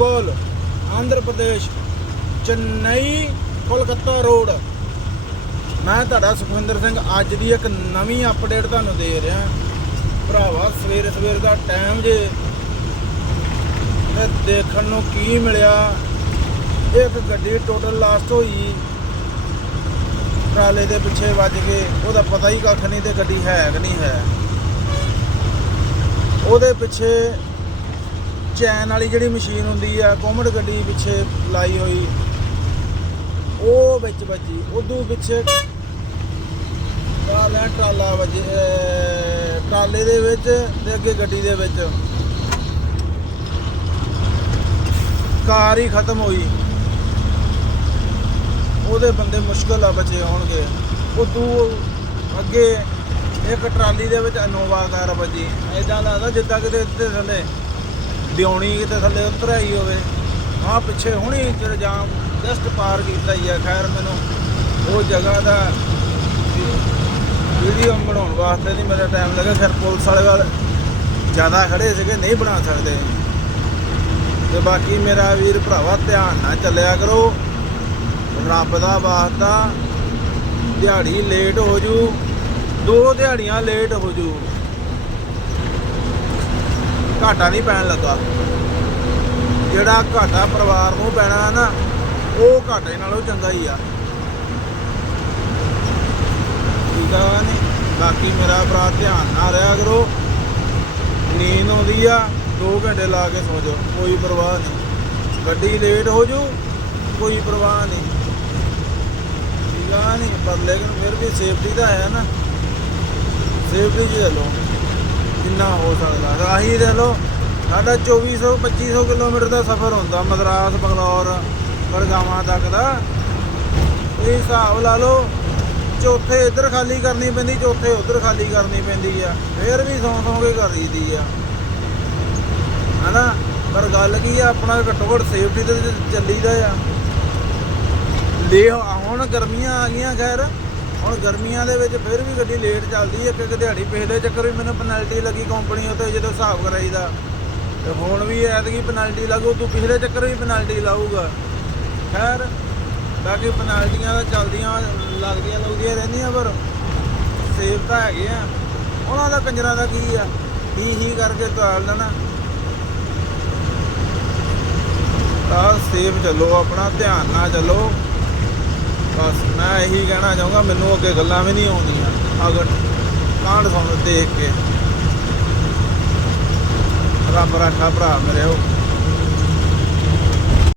ਓਂਗੋਲ Andhra Pradesh, Chennai, Kolkata road. ਮੈਂ ਤੁਹਾਡਾ ਸੁਖਵਿੰਦਰ ਸਿੰਘ ਅੱਜ ਦੀ ਇੱਕ ਨਵੀਂ ਅਪਡੇਟ ਤੁਹਾਨੂੰ ਦੇ ਰਿਹਾ। ਭਰਾਵਾ, ਸਵੇਰ ਸਵੇਰ ਦਾ ਟਾਈਮ ਜੇ ਤੇ ਦੇਖਣ ਨੂੰ ਕੀ ਮਿਲਿਆ। ਇੱਕ ਗੱਡੀ ਟੋਟਲ ਲਾਸਟ ਹੋਈ। ਟਰਾਲੇ ਦੇ ਪਿੱਛੇ ਵੱਜ ਕੇ, ਉਹਦਾ ਪਤਾ ਹੀ ਕੱਖ ਨਹੀਂ ਤੇ ਗੱਡੀ ਹੈ ਕਿ ਨਹੀਂ ਹੈ। ਉਹਦੇ ਪਿੱਛੇ ਚੈਨ ਵਾਲੀ ਜਿਹੜੀ ਮਸ਼ੀਨ ਹੁੰਦੀ ਆ ਕੋਮੜ ਗੱਡੀ ਪਿੱਛੇ ਲਾਈ ਹੋਈ, ਉਹ ਵਿੱਚ ਵੱਜੀ। ਉਦੋਂ ਪਿੱਛੇ ਟਰਾਲਾ ਟਰਾਲਾ ਵੱਜੇ ਟਰਾਲੇ ਦੇ ਵਿੱਚ ਤੇ ਅੱਗੇ ਗੱਡੀ ਦੇ ਵਿੱਚ। ਕਾਰ ਹੀ ਖਤਮ ਹੋਈ। ਉਹਦੇ ਬੰਦੇ ਮੁਸ਼ਕਲ ਆ ਬਚੇ ਹੋਣਗੇ। ਉਦੋਂ ਅੱਗੇ ਇੱਕ ਟਰਾਲੀ ਦੇ ਵਿੱਚ ਇਨੋਵਾ ਕਾਰ ਵੱਜੀ। ਐਦਾਂ ਲੱਗਦਾ ਜਿੱਦਾਂ ਕਿਤੇ ਇੱਥੇ ਥੱਲੇ ਦਿਉਣੀ ਕਿਤੇ ਥੱਲੇ ਉਤਰ ਆਈ ਹੋਵੇ। ਆ ਪਿੱਛੇ ਹੁਣੀ ਜਿਹੜਾ ਜਾਮ ਜਸਟ ਪਾਰ ਕੀਤਾ ਹੀ ਆ। ਖੈਰ ਮੈਨੂੰ ਉਹ ਜਗ੍ਹਾ ਦਾ ਵੀਡੀਓ ਬਣਾਉਣ ਵਾਸਤੇ ਨਹੀਂ ਮੇਰਾ ਟਾਈਮ ਲੱਗਾ ਖੈਰ ਪੁਲਿਸ ਵਾਲੇ ਵਾਲ ਜ਼ਿਆਦਾ ਖੜੇ ਸੀਗੇ, ਨਹੀਂ ਬਣਾ ਸਕਦੇ। ਤੇ ਬਾਕੀ ਮੇਰਾ ਵੀਰ ਭਰਾਵਾ, ਧਿਆਨ ਨਾਲ ਚੱਲਿਆ ਕਰੋ। ਰੱਬ ਦਾ ਵਾਸਤਾ ਦਿਹਾੜੀ ਲੇਟ ਹੋ ਜੂ। ਦੋ ਦਿਹਾੜੀਆਂ ਲੇਟ ਹੋ ਜੂ। ਘਾਟਾ ਨਹੀਂ ਪੈਣ ਲੱਗਾ। ਜਿਹੜਾ ਘਾਟਾ ਪਰਿਵਾਰ ਨੂੰ ਪੈਣਾ ਨਾ, ਉਹ ਘਾਟੇ ਨਾਲੋਂ ਚੰਗਾ ਹੀ ਆ। ਠੀਕ ਆ ਨਹੀਂ ਬਾਕੀ ਮੇਰਾ ਭਰਾ ਧਿਆਨ ਨਾਲ ਰਿਹਾ ਕਰੋ। ਨੀਂਦ ਆਉਂਦੀ ਆ 2 ਘੰਟੇ ਲਾ ਕੇ ਸੋ ਜਾਓ, ਕੋਈ ਪਰਵਾਹ ਨਹੀਂ। ਗੱਡੀ ਲੇਟ ਹੋ ਜੂ, ਕੋਈ ਪਰਵਾਹ ਨਹੀਂ। ਠੀਕ ਆ ਨਹੀਂ ਪਰ ਲੇਕਿਨ ਫਿਰ ਵੀ ਸੇਫਟੀ ਤਾਂ ਹੈ ਨਾ। ਸੇਫਟੀ ਜੀ ਲੋ ਜਿੰਨਾ ਹੋ ਸਕਦਾ। ਆਹੀ ਦੇ ਲੋ ਸਾਡਾ 2400 2500 ਕਿਲੋਮੀਟਰ ਦਾ ਸਫ਼ਰ ਹੁੰਦਾ, ਮਦਰਾਸ, ਬੰਗਲੌਰ ਵਰਗਾਵਾਂ ਤੱਕ ਦਾ। ਇਹ ਹਿਸਾਬ ਲਾ ਲਓ, ਚੌਥੇ ਇੱਧਰ ਖਾਲੀ ਕਰਨੀ ਪੈਂਦੀ, ਚੌਥੇ ਉੱਧਰ ਖਾਲੀ ਕਰਨੀ ਪੈਂਦੀ ਆ। ਫੇਰ ਵੀ ਸੌਂ ਸੌਂ ਕੇ ਕਰੀਦੀ ਆ। ਹਨਾ? ਪਰ ਗੱਲ ਕੀ ਆ, ਆਪਣਾ ਘੱਟੋ ਘੱਟ ਸੇਫਟੀ ਤੇ ਚੱਲੀਦਾ ਆ। ਲੇ ਹੁਣ ਗਰਮੀਆਂ ਆ ਗਈਆਂ, ਖੈਰ। ਹੁਣ ਗਰਮੀਆਂ ਦੇ ਵਿੱਚ ਫਿਰ ਵੀ ਗੱਡੀ ਲੇਟ ਚੱਲਦੀ ਹੈ ਕਿ ਇੱਕ ਦਿਹਾੜੀ ਪਿਛਲੇ ਚੱਕਰ ਵੀ ਮੈਨੂੰ ਪੈਨਲਟੀ ਲੱਗੀ ਕੰਪਨੀ ਉੱਤੇ ਜਦੋਂ ਹਿਸਾਬ ਕਰਾਈਦਾ। ਤੇ ਹੁਣ ਵੀ ਐਤਕੀ ਪੈਨਲਟੀ ਲੱਗੂ, ਤੂੰ ਪਿਛਲੇ ਚੱਕਰ ਵੀ ਪੈਨਲਟੀ ਲਾਊਗਾ। ਖੈਰ, ਬਾਕੀ ਪੈਨਲਟੀਆਂ ਤਾਂ ਚੱਲਦੀਆਂ, ਲੱਗਦੀਆਂ ਲੱਗਦੀਆਂ ਰਹਿੰਦੀਆਂ, ਪਰ ਸੇਫ ਤਾਂ ਹੈਗੇ ਆ। ਉਹਨਾਂ ਦਾ ਕੰਜਰਾਂ ਦਾ ਕੀ ਆ? ਹੀ ਹੀ ਕਰਕੇ ਤਾਲ ਲੈਣਾ ਤਾਂ ਸੇਫ ਚੱਲੋ, ਆਪਣਾ ਧਿਆਨ ਨਾਲ ਚੱਲੋ। ਬਸ ਮੈਂ ਇਹੀ ਕਹਿਣਾ ਚਾਹੂੰਗਾ, ਮੈਨੂੰ ਅੱਗੇ ਗੱਲਾਂ ਵੀ ਨਹੀਂ ਆਉਂਦੀਆਂ, ਅਗਰ ਕਾਂਡ ਸੁਣ ਦੇਖ ਕੇ। ਰੱਬ ਰੱਖਾ ਭਰਾ ਮੇਰੇ ਉਹ।